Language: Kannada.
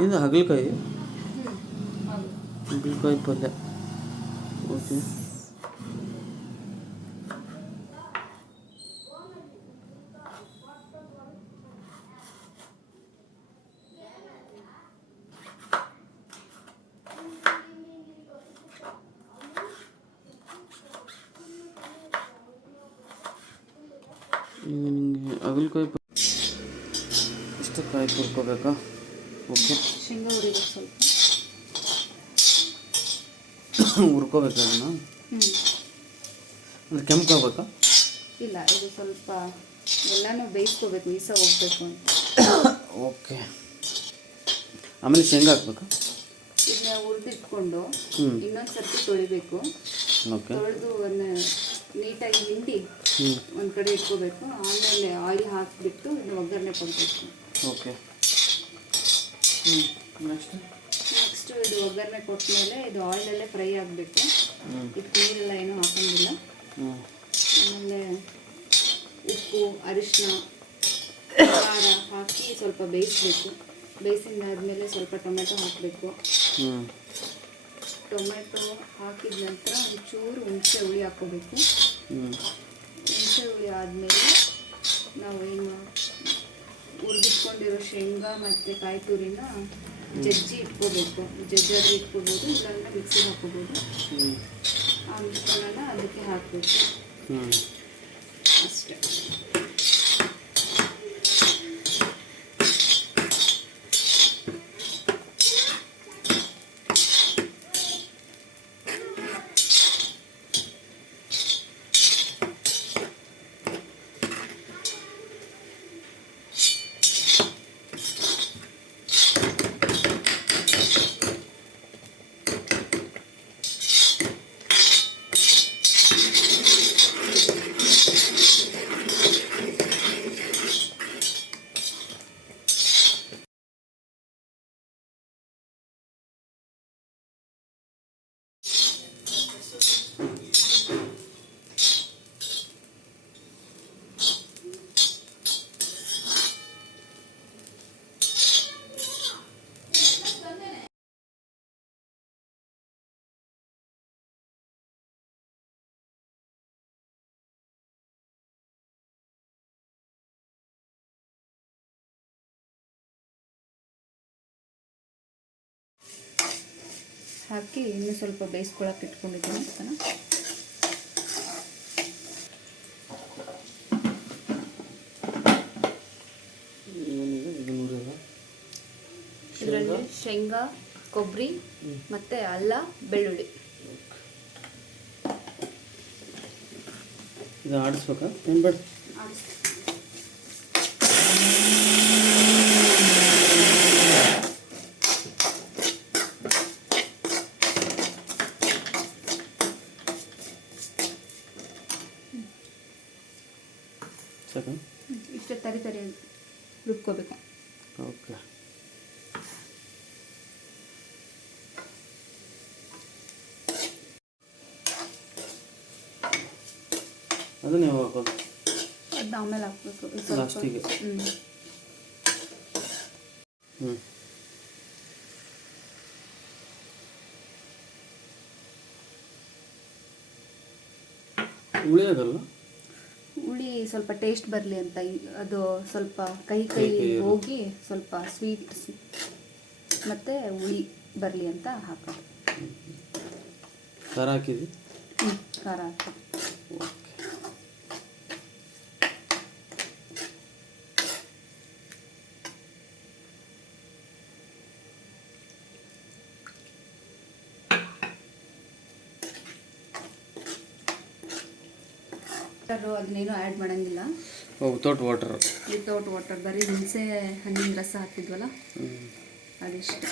ಇದು ಹಾಗಲಕಾಯಿ ಹಾಗಲಕಾಯಿ ಪಲ್ಯ. ಓಕೆ. ಹಾಗಲಕಾಯಿ ಇಷ್ಟು ಕಾಯಿ ತುರ್ಕೋಬೇಕಾ? ಓಕೆ. ಶೇಂಗಾ ಹುರಿಬೇಕು ಸ್ವಲ್ಪ. ಹುರ್ಕೋಬೇಕಾ ಅದನ್ನು? ಅದು ಕೆಂಪಾಗಬೇಕಾ? ಇಲ್ಲ, ಇದು ಸ್ವಲ್ಪ ಎಲ್ಲನೂ ಬೇಯಿಸ್ಕೋಬೇಕು, ಈಸ ಹೋಗ್ಬೇಕು ಅಂತ. ಓಕೆ. ಆಮೇಲೆ ಶೇಂಗಾ ಹಾಕ್ಬೇಕಾ? ಇದನ್ನ ಹುರಿದಿಟ್ಕೊಂಡು ಇನ್ನೊಂದು ಸರ್ತಿ ತೊಳಿಬೇಕು. ಓಕೆ. ತೊಳೆದು ಒಂದು ನೀಟಾಗಿ ಹಿಂಡಿ ಒಂದು ಕಡೆ ಇಟ್ಕೋಬೇಕು. ಆಮೇಲೆ ಆಯಿಲ್ ಹಾಕಿಬಿಟ್ಟು ಇದು ಒಗ್ಗರಣೆ ಕೊಡಬೇಕು. ಓಕೆ. ನೆಕ್ಸ್ಟು ಇದು ಒಗ್ಗರಣೆ ಕೊಟ್ಟಮೇಲೆ ಇದು ಆಯಿಲಲ್ಲೇ ಫ್ರೈ ಆಗಬೇಕು. ಇದಕ್ಕೆ ನೀರೆಲ್ಲ ಏನೂ ಹಾಕೋಂಗಿಲ್ಲ. ಆಮೇಲೆ ಉಪ್ಪು, ಅರಿಶಿನ, ಖಾರ ಹಾಕಿ ಸ್ವಲ್ಪ ಬೇಯಿಸಬೇಕು. ಬೇಯಿಸಿದಾದ್ಮೇಲೆ ಸ್ವಲ್ಪ ಟೊಮೆಟೊ ಹಾಕಬೇಕು. ಟೊಮೆಟೊ ಹಾಕಿದ ನಂತರ ಒಂಚೂರು ಹುಣಸೆ ಹುಳಿ ಹಾಕ್ಕೋಬೇಕು. ಹುಣಸೆ ಹುಳಿ ಆದಮೇಲೆ ನಾವೇನು ಹುರಿದಿಟ್ಕೊಂಡಿರೋ ಶೇಂಗಾ ಮತ್ತು ಕಾಯಿ ತುರಿನ ಜಜ್ಜಿ ಇಟ್ಕೋಬೇಕು. ಜಜ್ಜಾದ್ರೆ ಇಟ್ಕೋಬೋದು, ಇಲ್ಲಾಂದರೆ ಮಿಕ್ಸಿಗೆ ಹಾಕ್ಕೋಬೋದು. ಆ ಮಿಶ್ರಣನ ಅದಕ್ಕೆ ಹಾಕಬೇಕು ಅಷ್ಟೇ. ಹಾಕಿ ಇನ್ನೂ ಸ್ವಲ್ಪ ಬೇಯಿಸ್ಕೊಳಕ್ಕೆ ಇಟ್ಕೊಂಡಿದ್ದೀನಿ ಅಂತ. ಇದರಲ್ಲಿ ಶೇಂಗಾ, ಕೊಬ್ಬರಿ ಮತ್ತು ಅಲ್ಲ, ಬೆಳ್ಳುಳ್ಳಿ. ಇದು ಆಡಿಸ್ಬೇಕಾ? ಏನು ಬೇಡ, ಸಾಕು. ಇಷ್ಟು ತರಿ ರುಬ್ಕೋಬೇಕು. ಓಕೆ. ಅದನ್ನ ಯಾವಾಗ ಹಾಕೋದು? ಅದನ್ನ ಆಮೇಲೆ ಹಾಕಬೇಕು ಲಾಸ್ಟಿಗೆ. ಹುಳಿ ಆಗಲ್ಲ? ಹುಳಿ ಸ್ವಲ್ಪ ಟೇಸ್ಟ್ ಬರಲಿ ಅಂತ, ಅದು ಸ್ವಲ್ಪ ಕೈ ಹೋಗಿ ಸ್ವಲ್ಪ ಸ್ವೀಟ್ ಮತ್ತು ಹುಳಿ ಬರಲಿ ಅಂತ ಹಾಕೋದು. ಖಾರ ಹಾಕಿದ್ವಿ? ಖಾರ ಹಾಕಿ. ಅದನ್ನೇನು ಆ್ಯಡ್ ಮಾಡೋಂಗಿಲ್ಲ. Without water. ವಿತೌಟ್ ವಾಟರ್, ಬರೀ ಹುಣಸೆ ಹಣ್ಣಿನ ರಸ ಹಾಕಿದ್ವಲ್ಲ ಅದಿಷ್ಟು.